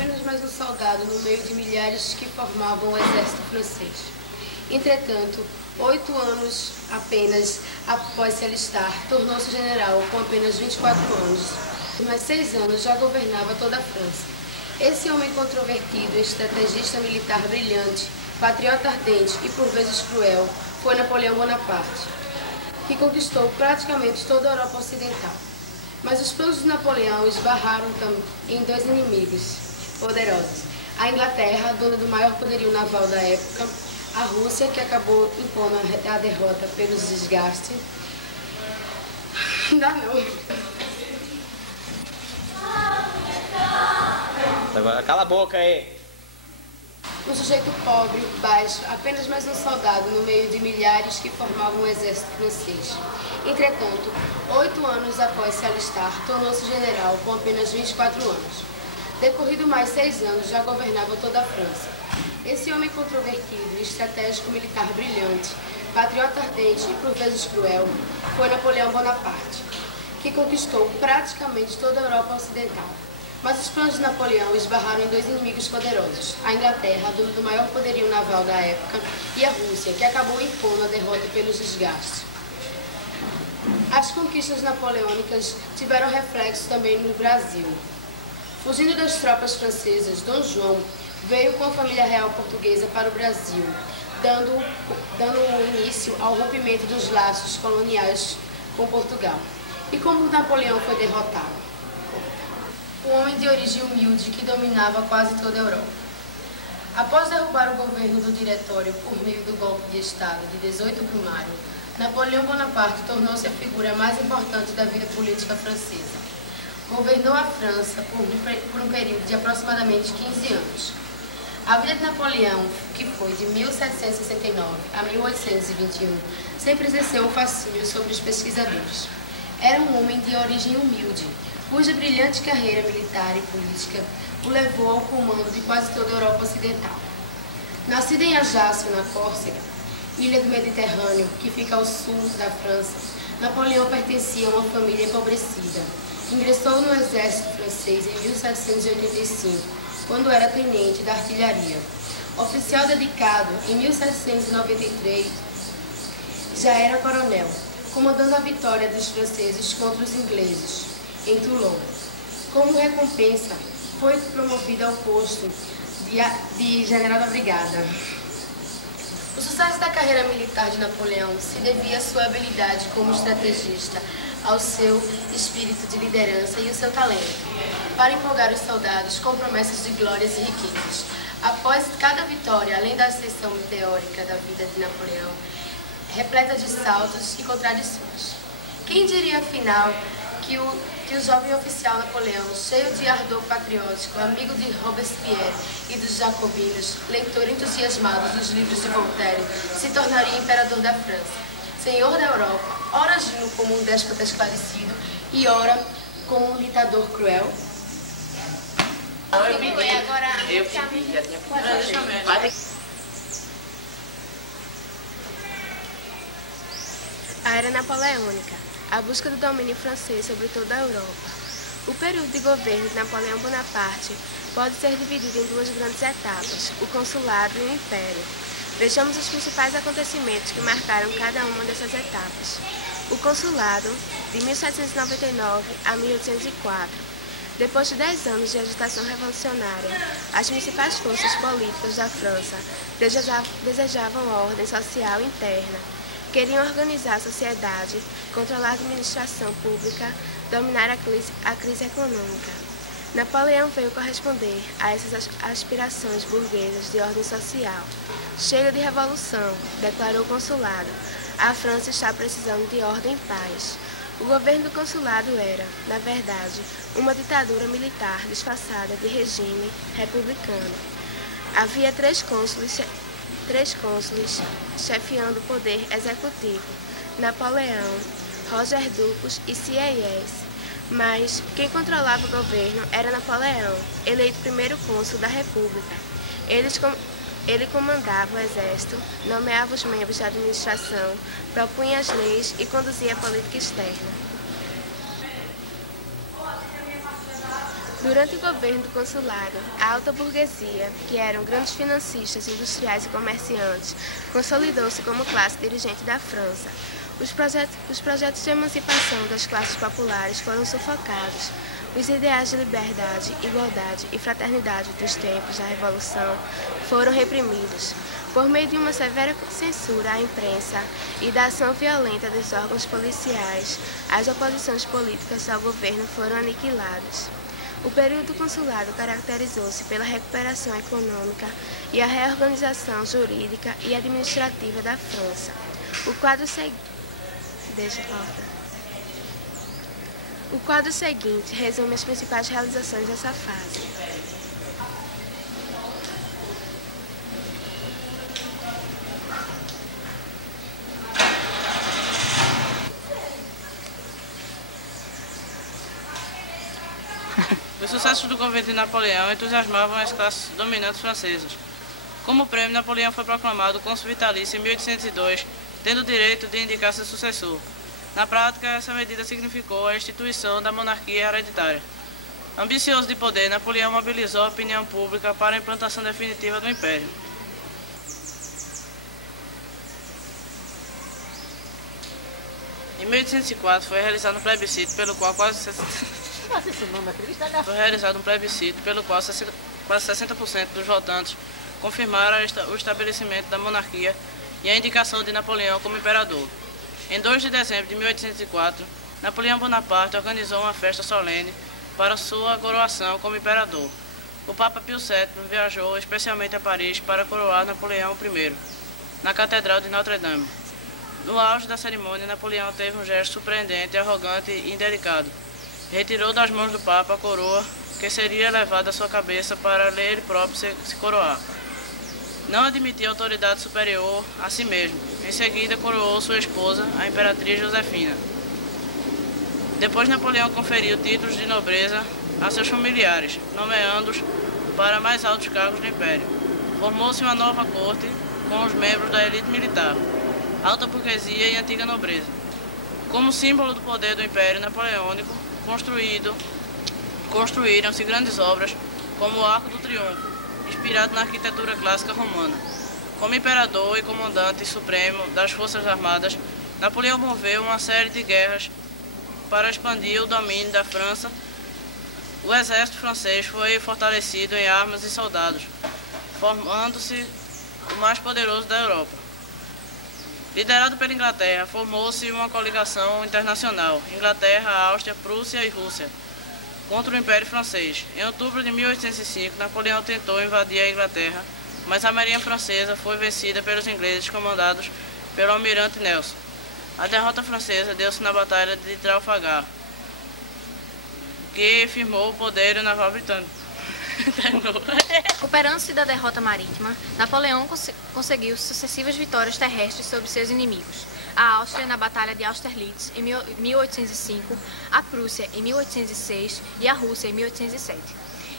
apenas mais um soldado no meio de milhares que formavam o exército francês. Entretanto, 8 anos apenas após se alistar, tornou-se general com apenas 24 anos. Mas 6 anos já governava toda a França. Esse homem controvertido, estrategista militar brilhante, patriota ardente e por vezes cruel, foi Napoleão Bonaparte, que conquistou praticamente toda a Europa Ocidental. Mas os planos de Napoleão esbarraram em 2 inimigos poderosos. A Inglaterra, dona do maior poderio naval da época, a Rússia, que acabou impondo a derrota pelos desgastes. Não dá não. Cala a boca aí. Um sujeito pobre, baixo, apenas mais um soldado no meio de milhares que formavam o exército francês. Entretanto, 8 anos após se alistar, tornou-se general com apenas 24 anos. Decorrido mais 6 anos, já governava toda a França. Esse homem controvertido, estratégico militar brilhante, patriota ardente e por vezes cruel, foi Napoleão Bonaparte, que conquistou praticamente toda a Europa Ocidental. Mas os planos de Napoleão esbarraram em 2 inimigos poderosos, a Inglaterra, dona do maior poderio naval da época, e a Rússia, que acabou impondo a derrota pelos desgastes. As conquistas napoleônicas tiveram reflexo também no Brasil. Fugindo das tropas francesas, Dom João veio com a família real portuguesa para o Brasil, dando início ao rompimento dos laços coloniais com Portugal. E como Napoleão foi derrotado? Um homem de origem humilde que dominava quase toda a Europa. Após derrubar o governo do Diretório por meio do golpe de Estado de 18 de maio, Napoleão Bonaparte tornou-se a figura mais importante da vida política francesa. Governou a França por um período de aproximadamente 15 anos. A vida de Napoleão, que foi de 1769 a 1821, sempre exerceu um fascínio sobre os pesquisadores. Era um homem de origem humilde, cuja brilhante carreira militar e política o levou ao comando de quase toda a Europa Ocidental. Nascido em Ajaccio, na Córcega, ilha do Mediterrâneo, que fica ao sul da França, Napoleão pertencia a uma família empobrecida. Ingressou no exército francês em 1785, quando era tenente da artilharia. Oficial dedicado, em 1793, já era coronel, comandando a vitória dos franceses contra os ingleses em Toulon. Como recompensa, foi promovido ao posto de general da brigada. O sucesso da carreira militar de Napoleão se devia à sua habilidade como estrategista, ao seu espírito de liderança e ao seu talento para empolgar os soldados com promessas de glórias e riquezas. Após cada vitória, além da ascensão meteórica da vida de Napoleão, repleta de saltos e contradições. Quem diria, afinal, que o jovem oficial Napoleão, cheio de ardor patriótico, amigo de Robespierre e dos jacobinos, leitor entusiasmado dos livros de Voltaire, se tornaria imperador da França, senhor da Europa, ora agindo como um déspota esclarecido e ora como um ditador cruel? Eu pedi, já tinha pedido. A Era Napoleônica, a busca do domínio francês sobre toda a Europa. O período de governo de Napoleão Bonaparte pode ser dividido em 2 grandes etapas, o consulado e o império. Vejamos os principais acontecimentos que marcaram cada uma dessas etapas. O consulado, de 1799 a 1804. Depois de 10 anos de agitação revolucionária, as principais forças políticas da França desejavam ordem social interna. Queriam organizar a sociedade, controlar a administração pública, dominar a crise econômica. Napoleão veio corresponder a essas aspirações burguesas de ordem social. Chega de revolução, declarou o consulado. A França está precisando de ordem e paz. O governo do consulado era, na verdade, uma ditadura militar disfarçada de regime republicano. Havia 3 cônsules chefiando o poder executivo, Napoleão, Roger Ducos e Sieyès. Mas quem controlava o governo era Napoleão, eleito primeiro cônsul da República. Ele comandava o exército, nomeava os membros da administração, propunha as leis e conduzia a política externa. Durante o governo do consulado, a alta burguesia, que eram grandes financistas, industriais e comerciantes, consolidou-se como classe dirigente da França. Os projetos de emancipação das classes populares foram sufocados. Os ideais de liberdade, igualdade e fraternidade dos tempos da Revolução foram reprimidos. Por meio de uma severa censura à imprensa e da ação violenta dos órgãos policiais, as oposições políticas ao governo foram aniquiladas. O período do consulado caracterizou-se pela recuperação econômica e a reorganização jurídica e administrativa da França. O quadro seguinte resume as principais realizações dessa fase. Os sucessos do governo de Napoleão entusiasmavam as classes dominantes francesas. Como prêmio, Napoleão foi proclamado cônsul vitalício em 1802, tendo o direito de indicar seu sucessor. Na prática, essa medida significou a instituição da monarquia hereditária. Ambicioso de poder, Napoleão mobilizou a opinião pública para a implantação definitiva do império. Em 1804 foi realizado um plebiscito pelo qual quase 60% dos votantes confirmaram o estabelecimento da monarquia e a indicação de Napoleão como imperador. Em 2 de dezembro de 1804, Napoleão Bonaparte organizou uma festa solene para sua coroação como imperador. O Papa Pio VII viajou especialmente a Paris para coroar Napoleão I, na Catedral de Notre-Dame. No auge da cerimônia, Napoleão teve um gesto surpreendente, arrogante e indelicado. Retirou das mãos do Papa a coroa que seria levada à sua cabeça para ele próprio se coroar. Não admitia autoridade superior a si mesmo. Em seguida, coroou sua esposa, a imperatriz Josefina. Depois, Napoleão conferiu títulos de nobreza a seus familiares, nomeando-os para mais altos cargos do império. Formou-se uma nova corte com os membros da elite militar, alta burguesia e antiga nobreza. Como símbolo do poder do Império Napoleônico, construíram-se grandes obras como o Arco do Triunfo, inspirado na arquitetura clássica romana. Como imperador e comandante supremo das Forças Armadas, Napoleão moveu uma série de guerras para expandir o domínio da França. O exército francês foi fortalecido em armas e soldados, formando-se o mais poderoso da Europa. Liderado pela Inglaterra, formou-se uma coligação internacional, Inglaterra, Áustria, Prússia e Rússia, contra o Império Francês. Em outubro de 1805, Napoleão tentou invadir a Inglaterra, mas a marinha francesa foi vencida pelos ingleses comandados pelo almirante Nelson. A derrota francesa deu-se na Batalha de Trafalgar, que firmou o poder naval britânico. Recuperando-se da derrota marítima, Napoleão conseguiu sucessivas vitórias terrestres sobre seus inimigos. A Áustria na Batalha de Austerlitz em 1805, a Prússia em 1806 e a Rússia em 1807.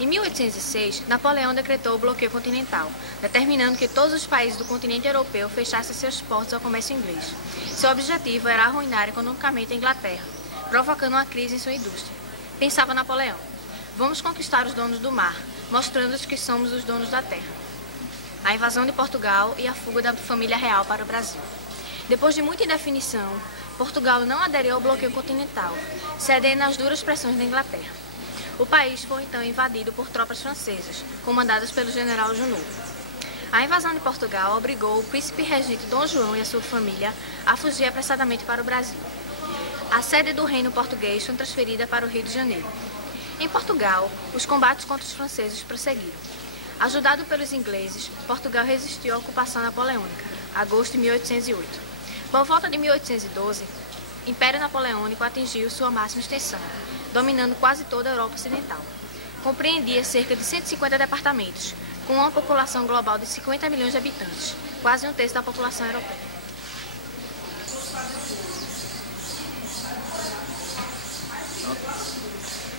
Em 1806, Napoleão decretou o bloqueio continental, determinando que todos os países do continente europeu fechassem seus portos ao comércio inglês. Seu objetivo era arruinar economicamente a Inglaterra, provocando uma crise em sua indústria. Pensava Napoleão: vamos conquistar os donos do mar, mostrando-lhes que somos os donos da terra. A invasão de Portugal e a fuga da família real para o Brasil. Depois de muita indefinição, Portugal não aderiu ao bloqueio continental, cedendo às duras pressões da Inglaterra. O país foi então invadido por tropas francesas, comandadas pelo general Junot. A invasão de Portugal obrigou o príncipe regente Dom João e a sua família a fugir apressadamente para o Brasil. A sede do reino português foi transferida para o Rio de Janeiro. Em Portugal, os combates contra os franceses prosseguiram. Ajudado pelos ingleses, Portugal resistiu à ocupação napoleônica, agosto de 1808. Por volta de 1812, o Império Napoleônico atingiu sua máxima extensão, dominando quase toda a Europa Ocidental. Compreendia cerca de 150 departamentos, com uma população global de 50 milhões de habitantes, quase um terço da população europeia.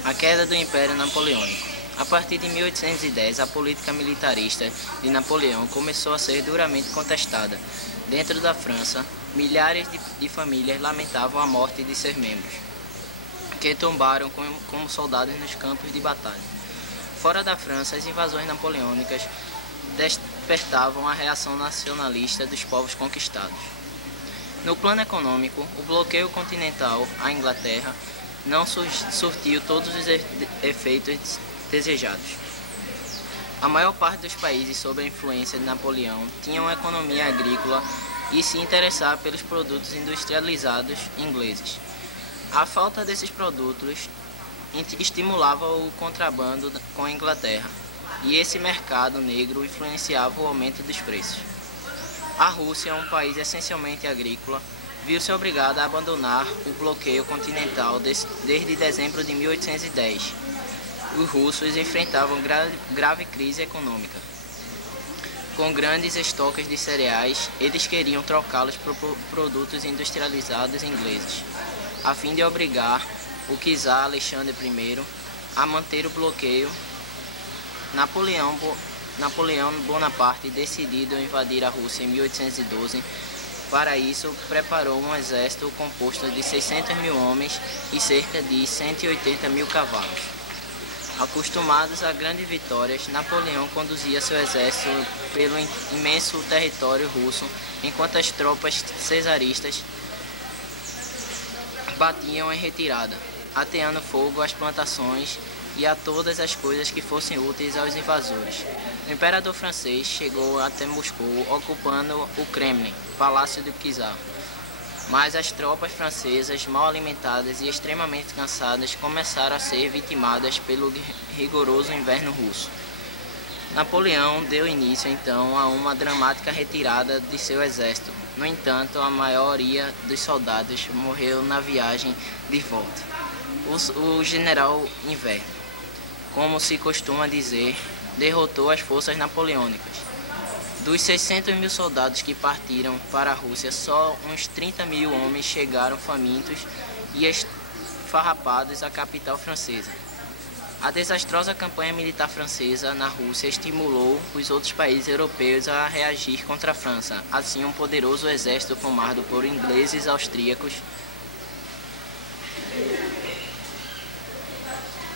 A queda do Império Napoleônico. A partir de 1810, a política militarista de Napoleão começou a ser duramente contestada. Dentro da França, milhares de famílias lamentavam a morte de seus membros, que tombaram como soldados nos campos de batalha. Fora da França, as invasões napoleônicas despertavam a reação nacionalista dos povos conquistados. No plano econômico, o bloqueio continental à Inglaterra não surtiu todos os efeitos desejados. A maior parte dos países sob a influência de Napoleão tinham uma economia agrícola e se interessava pelos produtos industrializados ingleses. A falta desses produtos estimulava o contrabando com a Inglaterra, e esse mercado negro influenciava o aumento dos preços. A Rússia, um país essencialmente agrícola, viu-se obrigada a abandonar o bloqueio continental desde dezembro de 1810. Os russos enfrentavam grave crise econômica. Com grandes estoques de cereais, eles queriam trocá-los por produtos industrializados ingleses, a fim de obrigar o czar Alexandre I a manter o bloqueio. Napoleão Bonaparte, decidido a invadir a Rússia em 1812, para isso preparou um exército composto de 600 mil homens e cerca de 180 mil cavalos. Acostumados a grandes vitórias, Napoleão conduzia seu exército pelo imenso território russo, enquanto as tropas cesaristas batiam em retirada, ateando fogo às plantações e a todas as coisas que fossem úteis aos invasores. O imperador francês chegou até Moscou, ocupando o Kremlin, palácio do czar. Mas as tropas francesas, mal alimentadas e extremamente cansadas, começaram a ser vitimadas pelo rigoroso inverno russo. Napoleão deu início, então, a uma dramática retirada de seu exército. No entanto, a maioria dos soldados morreu na viagem de volta. O general Inverno, como se costuma dizer, derrotou as forças napoleônicas. Dos 600 mil soldados que partiram para a Rússia, só uns 30 mil homens chegaram famintos e esfarrapados à capital francesa. A desastrosa campanha militar francesa na Rússia estimulou os outros países europeus a reagir contra a França. Assim, um poderoso exército formado por ingleses, austríacos,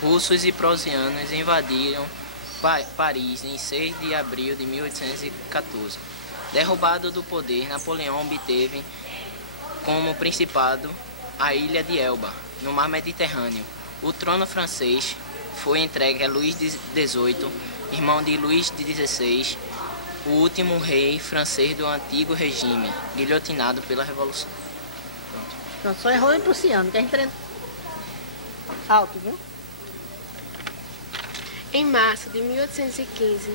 russos e prussianos invadiram Paris em 6 de abril de 1814. Derrubado do poder, Napoleão obteve como principado a ilha de Elba, no mar Mediterrâneo. O trono francês foi entregue a Luís XVIII, irmão de Luís XVI, o último rei francês do antigo regime, guilhotinado pela Revolução. Pronto, só errou em prussiano, que a gente... Alto, viu? Em março de 1815,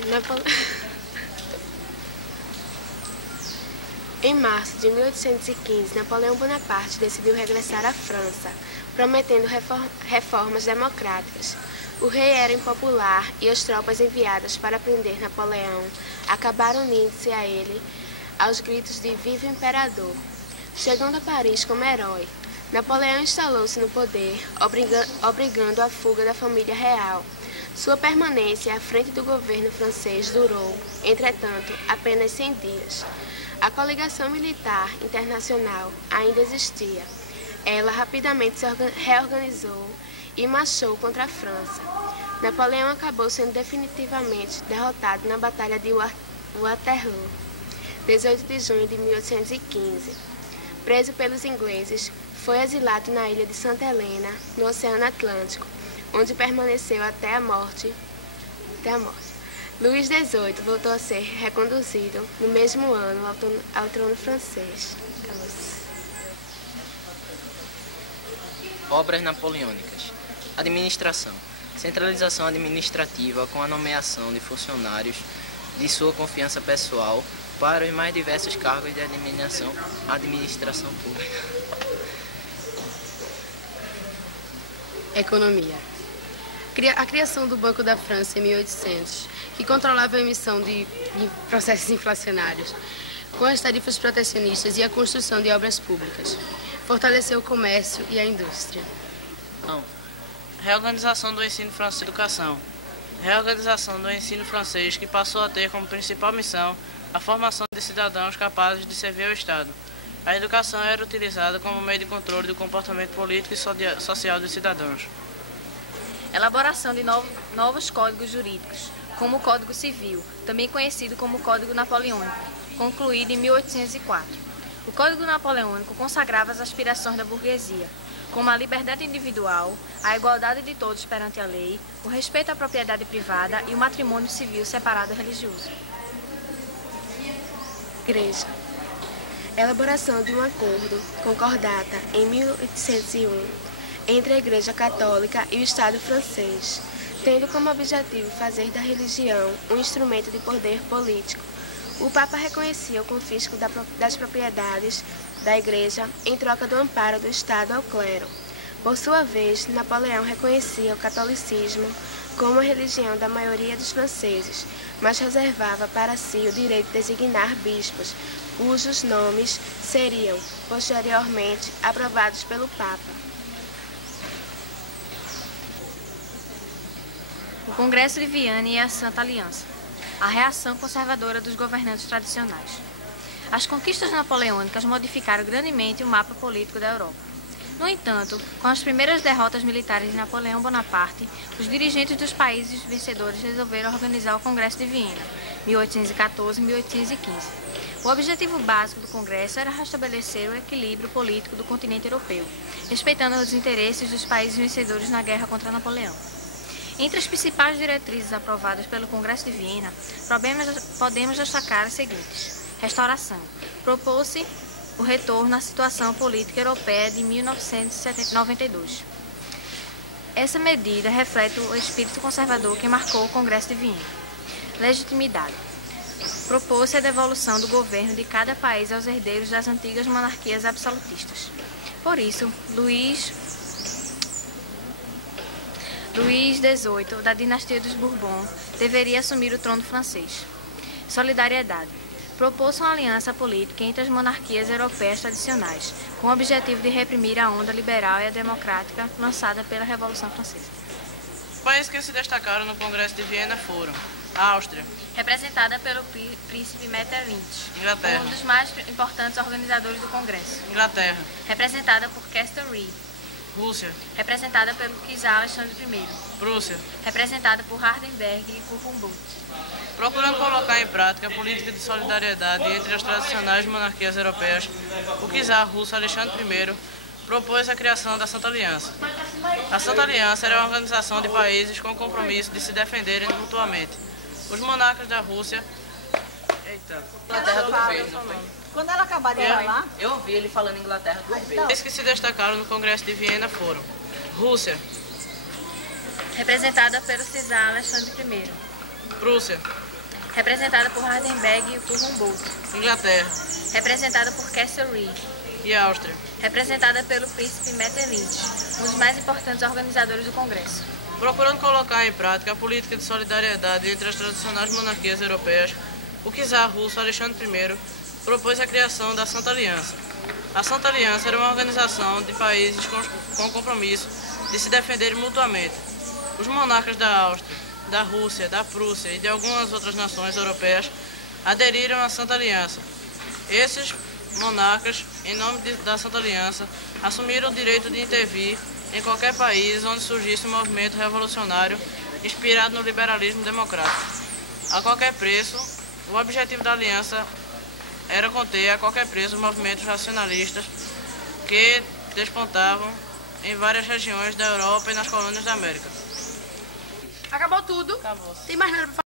Napoleão Bonaparte decidiu regressar à França, prometendo reformas democráticas. O rei era impopular e as tropas enviadas para prender Napoleão acabaram unindo-se a ele aos gritos de "Viva o Imperador!". Chegando a Paris como herói, Napoleão instalou-se no poder, obrigando a fuga da família real. Sua permanência à frente do governo francês durou, entretanto, apenas 100 dias. A coligação militar internacional ainda existia. Ela rapidamente se reorganizou e marchou contra a França. Napoleão acabou sendo definitivamente derrotado na Batalha de Waterloo, 18 de junho de 1815. Preso pelos ingleses, foi exilado na ilha de Santa Helena, no Oceano Atlântico, onde permaneceu até a morte. Luís XVIII voltou a ser reconduzido no mesmo ano ao trono francês. Obras napoleônicas. Administração. Centralização administrativa com a nomeação de funcionários de sua confiança pessoal para os mais diversos cargos de administração pública. Economia. A criação do Banco da França em 1800, que controlava a emissão de processos inflacionários, com as tarifas protecionistas e a construção de obras públicas, fortaleceu o comércio e a indústria. Reorganização do ensino francês e educação. Reorganização do ensino francês, que passou a ter como principal missão a formação de cidadãos capazes de servir ao Estado. A educação era utilizada como meio de controle do comportamento político e social dos cidadãos. Elaboração de novos códigos jurídicos, como o Código Civil, também conhecido como Código Napoleônico, concluído em 1804. O Código Napoleônico consagrava as aspirações da burguesia, como a liberdade individual, a igualdade de todos perante a lei, o respeito à propriedade privada e o matrimônio civil separado religioso. Igreja. Elaboração de um acordo, concordata, em 1801, entre a Igreja Católica e o Estado francês, tendo como objetivo fazer da religião um instrumento de poder político. O Papa reconhecia o confisco das propriedades da Igreja em troca do amparo do Estado ao clero. Por sua vez, Napoleão reconhecia o catolicismo como a religião da maioria dos franceses, mas reservava para si o direito de designar bispos, cujos nomes seriam, posteriormente, aprovados pelo Papa. O Congresso de Viana e a Santa Aliança. A reação conservadora dos governantes tradicionais. As conquistas napoleônicas modificaram grandemente o mapa político da Europa. No entanto, com as primeiras derrotas militares de Napoleão Bonaparte, os dirigentes dos países vencedores resolveram organizar o Congresso de Viena, 1814 e 1815. O objetivo básico do Congresso era restabelecer o equilíbrio político do continente europeu, respeitando os interesses dos países vencedores na guerra contra Napoleão. Entre as principais diretrizes aprovadas pelo Congresso de Viena, podemos destacar as seguintes. Restauração. Propôs-se o retorno à situação política europeia de 1992. Essa medida reflete o espírito conservador que marcou o Congresso de Viena. Legitimidade. Propôs-se a devolução do governo de cada país aos herdeiros das antigas monarquias absolutistas. Por isso, Luís XVIII, da dinastia dos Bourbon, deveria assumir o trono francês. Solidariedade. Propôs uma aliança política entre as monarquias europeias tradicionais, com o objetivo de reprimir a onda liberal e a democrática lançada pela Revolução Francesa. Países que se destacaram no Congresso de Viena foram a Áustria, representada pelo príncipe Metternich, Inglaterra, um dos mais importantes organizadores do Congresso. Inglaterra, representada por Castlereagh, Rússia, representada pelo czar Alexandre I, Prússia, representada por Hardenberg e por Humboldt. Procurando colocar em prática a política de solidariedade entre as tradicionais monarquias europeias, o czar russo Alexandre I propôs a criação da Santa Aliança. A Santa Aliança era uma organização de países com o compromisso de se defenderem mutuamente. Os monarcas da Rússia... Inglaterra duas vezes, não foi? Quando ela acabar de falar, Eu ouvi ele falando Inglaterra duas vezes. Países que se destacaram no Congresso de Viena foram Rússia, Representada pelo czar Alexandre I, Prússia, representada por Hardenberg e por Humboldt. Inglaterra Representada por Castlereagh, e Áustria. representada pelo príncipe Metternich, um dos mais importantes organizadores do Congresso. Procurando colocar em prática a política de solidariedade entre as tradicionais monarquias europeias, o czar russo Alexandre I propôs a criação da Santa Aliança. A Santa Aliança era uma organização de países com compromisso de se defenderem mutuamente. Os monarcas da Áustria, da Rússia, da Prússia e de algumas outras nações europeias aderiram à Santa Aliança. Esses monarcas, em nome da Santa Aliança, assumiram o direito de intervir em qualquer país onde surgisse um movimento revolucionário inspirado no liberalismo democrático. A qualquer preço, o objetivo da aliança era conter a qualquer preço os movimentos nacionalistas que despontavam em várias regiões da Europa e nas colônias da América. Acabou tudo? Acabou. Tem mais nada pra falar?